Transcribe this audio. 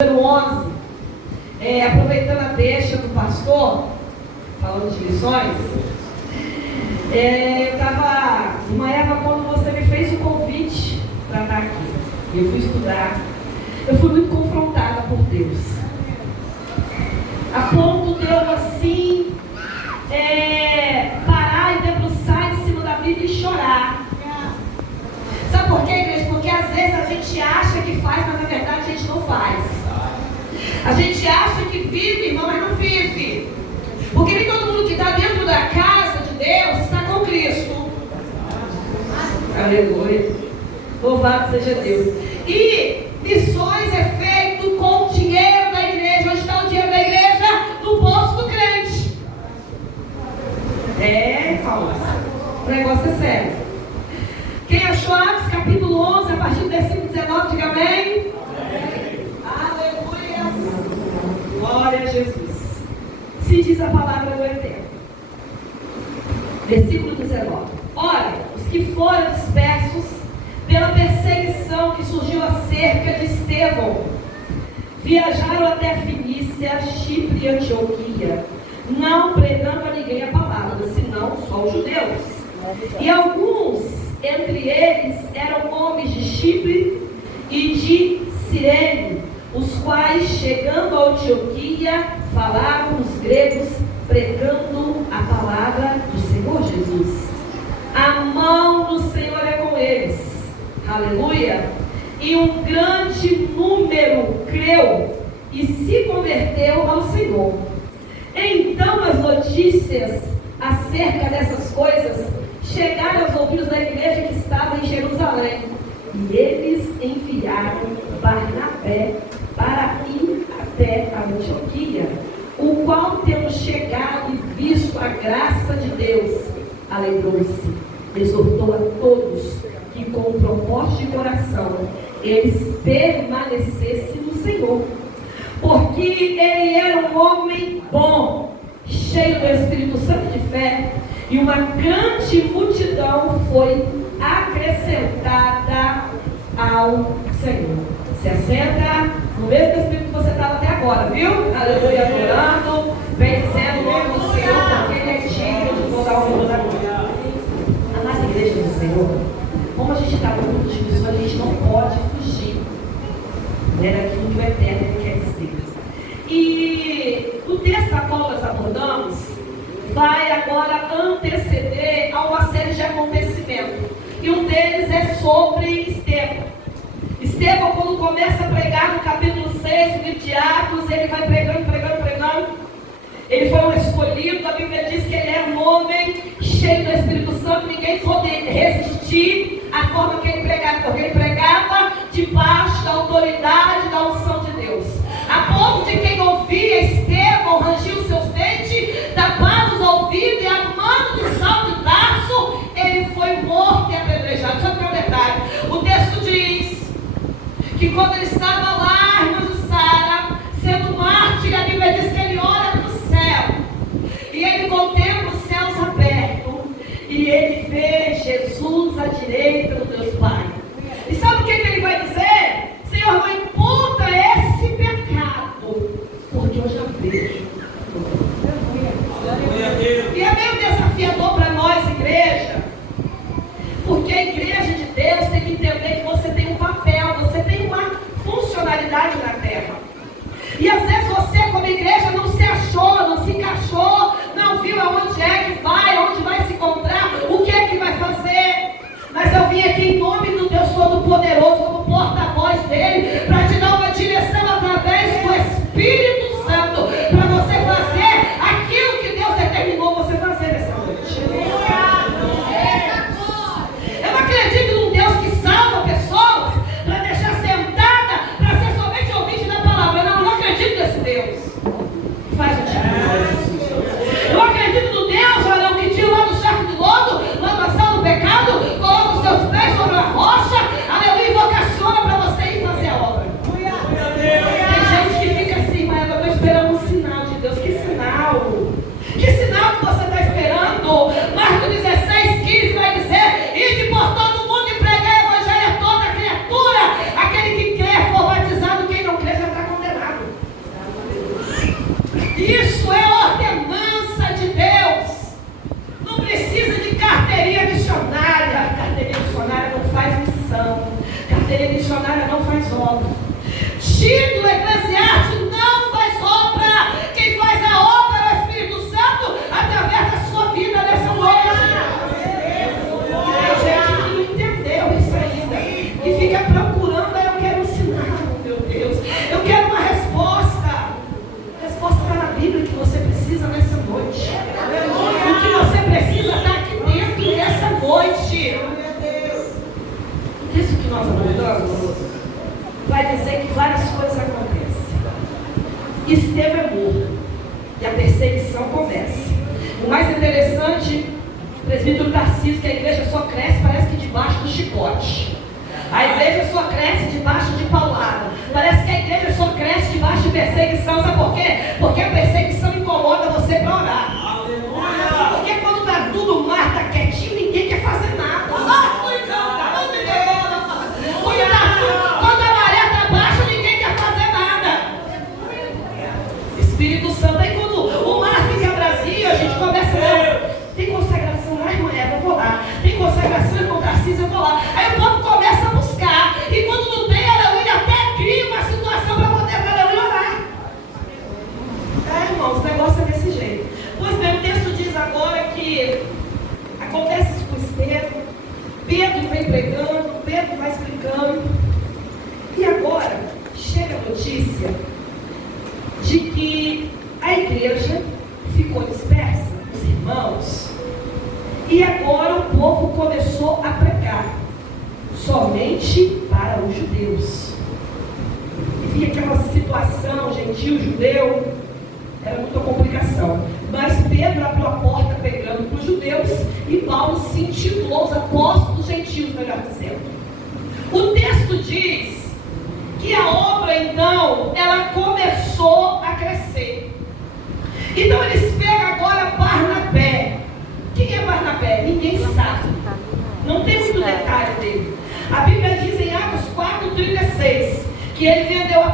número 11, aproveitando a deixa do pastor, falando de lições, eu estava numa época quando você me fez o convite para estar aqui, eu fui estudar, eu fui muito confrontada por Deus, a ponto de eu assim, parar e debruçar em cima da Bíblia e chorar. Sabe por quê, igreja? Porque às vezes a gente acha que faz, mas na verdade a gente não faz. A gente acha que vive, irmão, mas não vive. Porque nem todo mundo que está dentro da casa de Deus está com Cristo. Aleluia. Louvado seja Deus. E missões é feito com o dinheiro da igreja. Onde está o dinheiro da igreja? No bolso do crente. Paulo. O negócio é sério. Quem achou Atos capítulo 11, a partir do versículo 19, diga amém. Aleluia. Glória a Jesus. Se diz a palavra do Eterno. Versículo 19. Ora, os que foram dispersos pela perseguição que surgiu acerca de Estevão, viajaram até Fenícia, Chipre e Antioquia, não pregando a ninguém a palavra, senão só os judeus. E alguns entre eles eram homens de Chipre e de Cirene, os quais, chegando a Antioquia, falavam os gregos, pregando a palavra do Senhor Jesus. A mão do Senhor é com eles. Aleluia. E um grande número creu e se converteu ao Senhor. Então as notícias acerca dessas coisas chegaram aos ouvidos da igreja que estava em Jerusalém, e eles enviaram Barnabé para ir até a Antioquia, o qual, tendo chegado e visto a graça de Deus, alegrou-se, exortou a todos que com propósito de coração eles permanecessem no Senhor, porque ele era um homem bom, cheio do Espírito Santo de fé, e uma grande multidão foi acrescentada ao Senhor. Se assenta no mesmo Espírito que você estava até agora, viu? Aleluia, adorando, vem dizendo o nome do Senhor, porque Ele é digno de toda a honra da glória. Amada igreja do Senhor, como a gente está no mundo de missões, a gente não pode fugir daquilo que o Eterno quer dizer. E o texto a qual nós abordamos vai agora anteceder a uma série de acontecimentos. E um deles é sobre Estevão. Estevão, quando começa a pregar no capítulo 6 do livro de Atos, ele vai pregando. Ele foi um escolhido, a Bíblia diz que ele era um homem cheio do Espírito Santo, ninguém pôde resistir à forma que ele pregava, porque ele pregava debaixo da autoridade da unção de Deus. A ponto de quem ouvia Estevão rangir os seus dentes, tapar os ouvidos e armando de Saulo de Tarso, ele foi morto e apedrejado. Só que é um detalhe, o texto diz que quando ele estava lá, irmã Jussara, sendo mártir, a Bíblia diz que ele olha para o céu e ele contempla os céus abertos e ele vê Jesus à direita do Deus Pai. E sabe o que ele vai dizer? Senhor, não imputa esse pecado, porque eu já vejo. E é meio desafiador para nós, igreja, porque a igreja de Deus tem que entender que você tem um papel, você tem uma funcionalidade na terra. E às vezes você, como igreja, não se achou, não se encaixou, não viu aonde é que vai, onde vai se encontrar, o que é que vai fazer. Mas eu vim aqui em nome do Deus Todo-Poderoso, como porta-voz dele, para te dar uma direção através do Espírito Santo, para você fazer aquilo que Deus determinou você fazer nessa noite. Eu não acredito num Deus que salva pessoas para deixar sentada, para ser somente ouvinte da palavra. Não acredito nesse Isso é ordenança de Deus. Não precisa de carteirinha missionária. Carteirinha missionária não faz missão. Carteirinha missionária não faz obra. Título eclesiástico não faz obra. Quem faz a obra é o Espírito Santo através da sua vida nessa noite. Tem gente que não entendeu isso ainda, que fica procurando. Eu quero ensinar, meu Deus. Eu quero uma resposta. A resposta está na Bíblia que você precisa nessa noite. O que você precisa está aqui dentro nessa noite. O texto que nós abordamos vai dizer que várias coisas acontecem. Estevão é morto e a perseguição começa. O mais interessante, o presbítero Tarcísio, que a igreja só cresce, parece que debaixo do chicote. A igreja só cresce debaixo de paulada. Parece que a igreja só cresce debaixo de perseguição. Sabe por quê? Porque a perseguição incomoda você para orar. Aleluia! Porque quando está tudo mar, está quietinho, ninguém quer fazer nada. Quando a maré está baixa, ninguém quer fazer nada. Espírito Santo, aí quando o mar fica vazio, a gente começa a... Tem consagração lá, irmã Eva, eu vou lá. Tem consagração, irmão Tarcísio, eu vou lá. Aí o povo começa a buscar. E quando não tem aleluia, até cria uma situação para poder aleluia orar. Irmãos, o negócio é desse jeito. Pois bem, o texto diz agora que acontece isso com Estevão. Pedro vem pregando, Pedro vai explicando. E agora chega a notícia de que a igreja ficou dispersa, os irmãos, e agora o povo começou a pregar somente para os judeus. E via aquela situação, gentil, judeu, era muita complicação. Mas Pedro abriu a porta pregando para os judeus e Paulo se intitulou os apóstolos gentios, melhor dizendo. O texto diz que a obra, então, ela começou a crescer. Então eles pegam agora Barnabé. Quem é Barnabé? Ninguém sabe. Não tem muito detalhe dele. A Bíblia diz em Atos 4:36 que ele vendeu a